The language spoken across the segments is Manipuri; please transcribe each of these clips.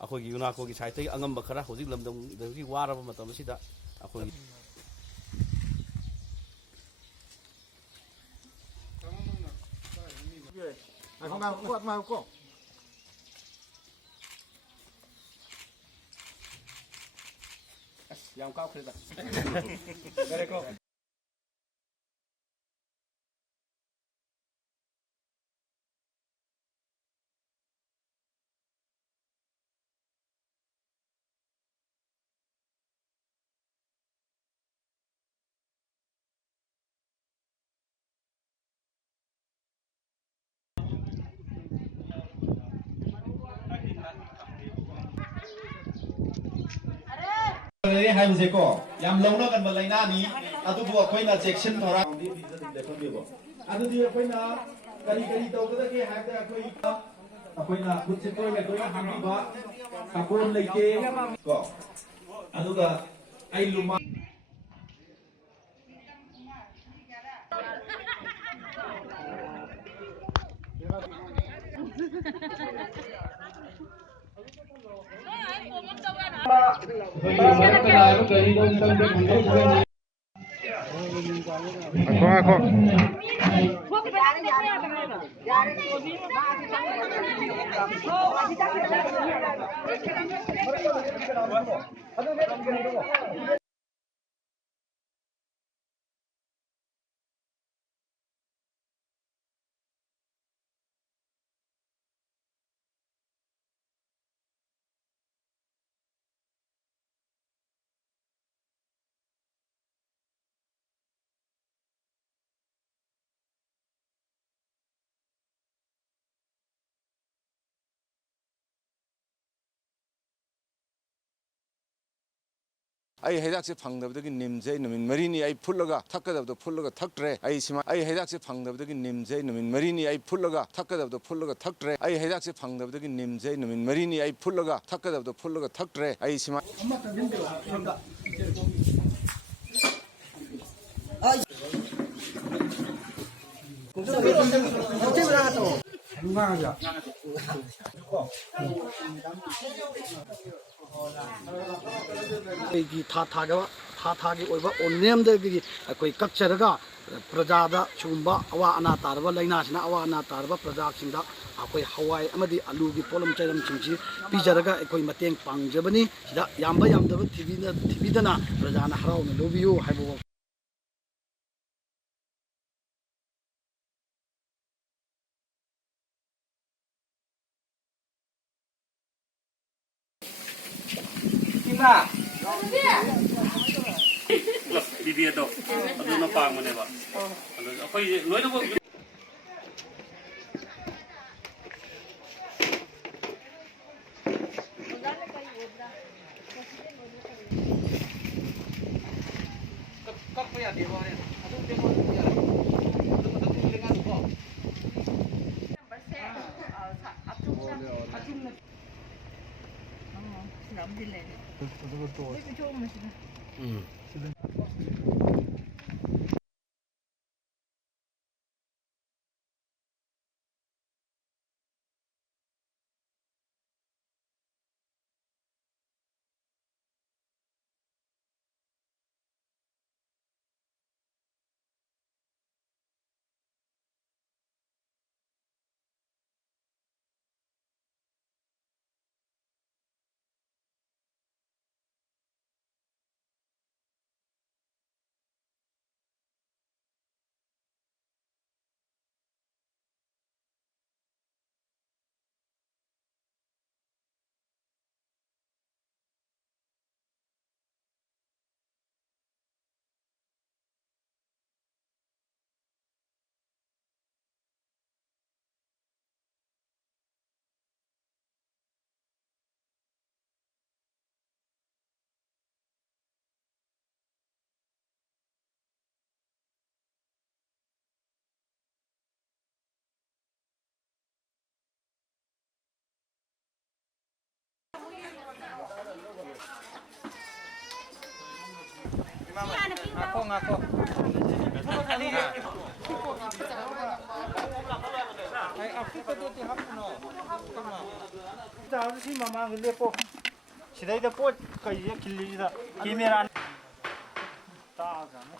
ꯑꯩꯈꯣꯏꯒꯤ ꯌꯨꯅꯥꯀꯣꯒꯤ ꯁꯥꯏꯠꯇꯒꯤ ꯑꯉꯝꯕ ꯈꯔ ꯍꯧꯖꯤꯛ ꯂꯝꯗꯝꯗꯒꯤ ꯋꯥꯔꯕ ꯃꯇꯝ ꯑꯁꯤꯗ ꯑꯩꯈꯣꯏꯒꯤ ꯑꯁ ꯌꯥꯝ ꯀꯥꯎꯈ꯭ꯔꯦꯗ ꯌꯥꯔꯦꯀꯣ ꯍꯥꯏꯕꯁꯦꯀꯣ ꯌꯥꯝ ꯂꯧꯅꯒꯟꯕ ꯂꯩꯅꯥꯅꯤ ꯑꯗꯨꯕꯨ ꯑꯩꯈꯣꯏꯅ ꯆꯦꯛꯁꯤꯟ ꯊꯧꯔꯥꯡ ꯑꯗꯨꯗꯤ ꯑꯩꯈꯣꯏꯅ ꯀꯔꯤ ꯇꯧꯒꯗꯒꯦ ꯍꯥꯏꯕꯗ ꯑꯩꯈꯣꯏꯅ ꯈꯨꯠꯁꯦ ꯇꯣꯏꯅ ꯍꯥꯝꯕꯤꯕ ꯁꯥꯄꯣꯟ ꯂꯩꯇꯦ ꯀꯣ ꯑꯗꯨꯒ ꯑꯩ ꯂꯨꯃꯥ ꯑꯩ ꯍꯩꯗꯥꯛꯁꯦ ꯐꯪꯗꯕꯗꯒꯤ ꯅꯤꯝꯁꯦ ꯅꯨꯃꯤꯠ ꯃꯔꯤꯅꯤ ꯑꯩ ꯐꯨꯠꯂꯒ ꯊꯛꯀꯗꯕꯗꯣ ꯐꯨꯠꯂꯒ ꯊꯛꯇ꯭ꯔꯦ ꯑꯩ ꯍꯩꯗꯥꯛꯁꯦ ꯐꯪꯗꯕꯗꯒꯤ ꯅꯤꯝꯁꯦ ꯅꯨꯃꯤꯠ ꯃꯔꯤꯅꯤ ꯑꯩ ꯐꯨꯠꯂꯒ ꯊꯛꯀꯗꯕꯗꯣ ꯐꯨꯠꯂꯒ ꯊꯛꯇ꯭ꯔꯦ ꯑꯩ ꯍꯩꯗꯥꯛꯁꯦ ꯐꯪꯗꯕꯗꯒꯤ ꯅꯤꯝꯁꯦ ꯅꯨꯃꯤꯠ ꯃꯔꯤꯅꯤ ꯑꯩ ꯐꯨꯠꯂꯒ ꯊꯛꯀꯗꯕꯗꯣ ꯐꯨꯠꯂꯒ ꯊꯛꯇ꯭ꯔꯦ ꯑꯩ ꯁꯤꯃ ꯑꯩꯒꯤ ꯊꯥ ꯊꯥꯒꯤ ꯑꯣꯏꯕ ꯑꯣꯟꯅꯦꯝꯗꯒꯤ ꯑꯩꯈꯣꯏ ꯀꯛꯆꯔꯒ ꯄ꯭ꯔꯖꯥꯗ ꯁꯤꯒꯨꯝꯕ ꯑꯋꯥ ꯑꯅꯥ ꯇꯥꯔꯕ ꯂꯩꯅꯥꯁꯤꯅ ꯑꯋꯥ ꯑꯅꯥ ꯇꯥꯔꯕ ꯄ꯭ꯔꯖꯥꯁꯤꯡꯗ ꯑꯩꯈꯣꯏ ꯍꯋꯥꯏ ꯑꯃꯗꯤ ꯑꯂꯨꯒꯤ ꯄꯣꯠꯂꯝ ꯆꯩꯔꯝꯁꯤꯡꯁꯤ ꯄꯤꯖꯔꯒ ꯑꯩꯈꯣꯏ ꯃꯇꯦꯡ ꯄꯥꯡꯖꯕꯅꯤ ꯁꯤꯗ ꯌꯥꯝꯕ ꯌꯥꯝꯗꯕ ꯊꯤꯕꯤꯗꯅ ꯄ꯭ꯔꯖꯥꯅ ꯍꯔꯥꯎꯅ ꯂꯧꯕꯤꯌꯨ ꯍꯥꯏꯕ ꯕꯤꯕꯤꯗꯣ ꯑꯗꯨꯅ ꯄꯥꯡꯕꯅꯦꯕ ꯑꯗꯨ ꯑꯩꯈꯣꯏ ꯂꯣꯏꯅꯃꯛ ꯀꯛꯄ ꯌꯥꯗꯦꯕ ꯍꯣꯔꯦꯟ ꯑꯗꯨꯝ ꯇꯦꯡꯀꯣꯠ ꯌꯥꯔꯦ ꯑꯗꯨꯝ ꯂꯦꯡꯉꯥꯟꯀꯣ ngako ꯁꯤ ꯃꯃꯥꯡꯗ ꯂꯦꯞꯄꯣ ꯁꯤꯗꯩꯗ ꯄꯣꯠ ꯀꯩꯁꯦ ꯈꯤꯜꯂꯤꯁꯤꯗ ꯀꯦꯃꯦꯔꯥ ꯇꯥꯒ꯭ꯔꯥꯅꯦ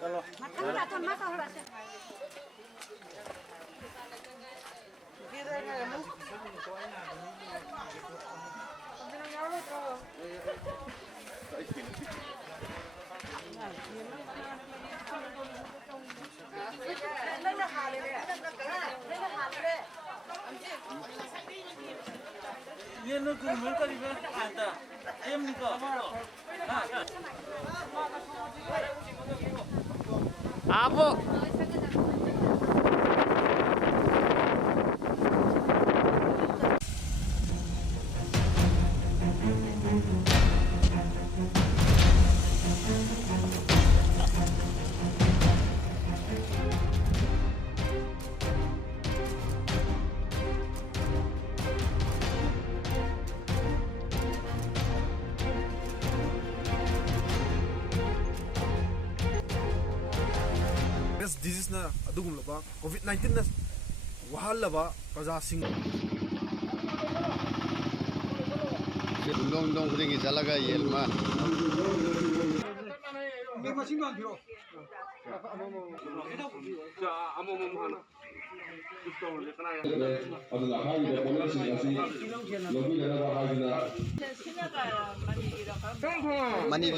चलो ये लोग घूमने का भी आता एम निको आप disease na adugumlaba COVID-19 na wahalaba prajasing dong dong khudingi jalaga yelma mani